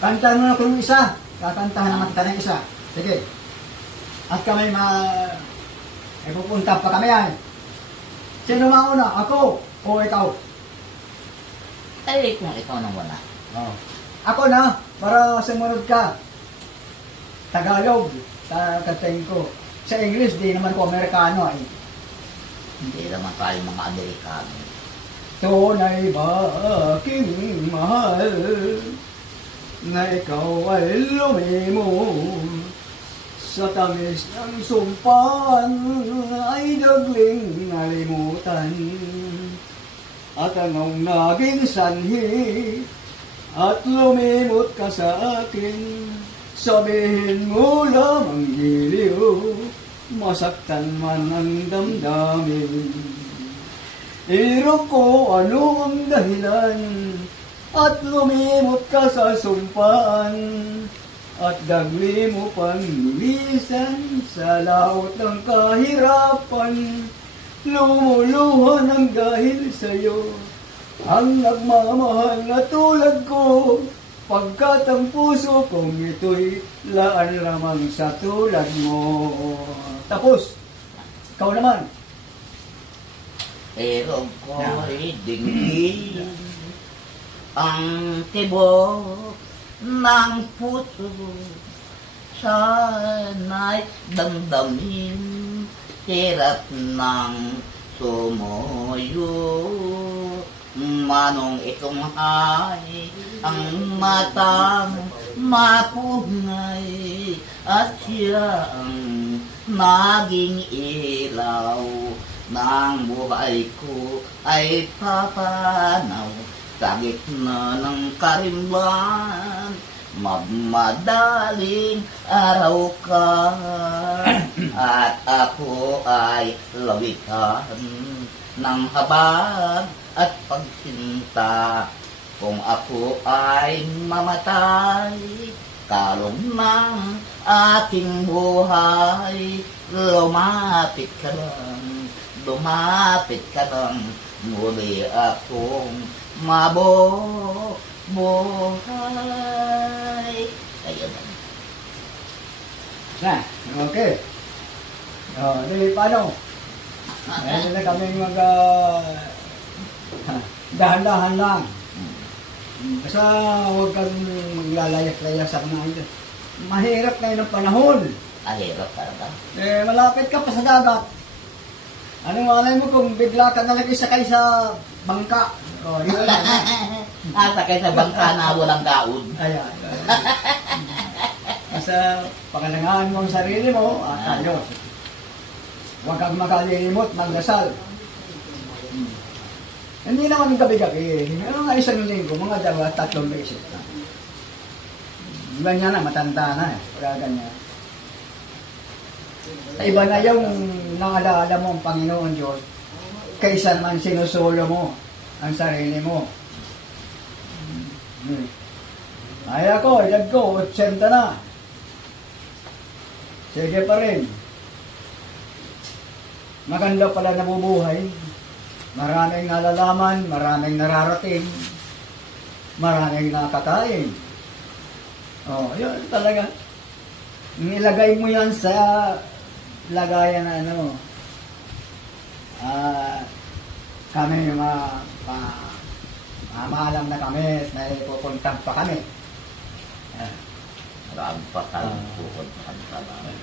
Kantahan mo na kung isa. Kakantahan naman kita ng isa. Sige. At kami pupunta pa kami yan. Sino mauna? Ako o ikaw? Ay, kung ikaw nang wala. Oh. Ako na, para sumunod ka. Tagalog, katain ko. Sa English, di naman ko Amerikano eh. Hindi naman tayo mga Amerikano. Tunay ba aking mahal na ikaw ay lumimon sa tamis ng sumpan ay dagling nalimutan at anong naging sanhi at lumimot ka sa akin sabihin mo lamang giliw masaktan man ang damdamin iro ko ano ang dahilan at lumimot ka sa sumpaan at dagli mo pang lumisan sa laot ng kahirapan lumuluhan ang dahil sa'yo ang nagmamahal na tulad ko pagkat ang puso kong ito'y laan lamang sa tulad mo. Tapos, ikaw naman. Pero ko'y dinggin ang tibok ng puso sana'y damdamin hirap ng sumuyo manong itong ay ang matang mapungay at siya ang naging ilaw ng buhay ko ay papanaw sa gitna ng karimlan madaling araw ka at ako ay lawitan ng habag at pagsinta kung ako ay mamatay kalong ng ating buhay lumapit ka lang muli akong mabuhay. Ayun. Na, okay. Di, paano? Ngayon na kami dahan-dahan lang. Basta huwag kang lalayak-layak sa mga ito. Mahirap na yun ang panahon. Mahirap talaga. Malapit ka pa sa dagat. Anong malay mo kung bigla ka nalagay sakay sa bangka? Yun lang. Sakay sa bangka na walang gaon. Ayan. Basta pangalangaan mo ang sarili mo, ayos. Huwag kang makalilimot, magdasal. Hindi naman gabi-gabi. Ano nga isang linggo, mga 3 beses lang. Ganyan na, matanda na eh. Kaya ganyan. Iba na yung naalala mo ang Panginoon Diyos kaysa man sinusulo mo ang sarili mo. Ay ako, edad ko, 80 na. Sige pa rin. Maganda pala nabubuhay. Maraming nalalaman, maraming nararating, maraming nakakain. Yun talaga. Nilagay mo yan sa lagayan na kami maalam na kami, may pupunta pa kami. Marami pa tayong pupuntahan pa namin.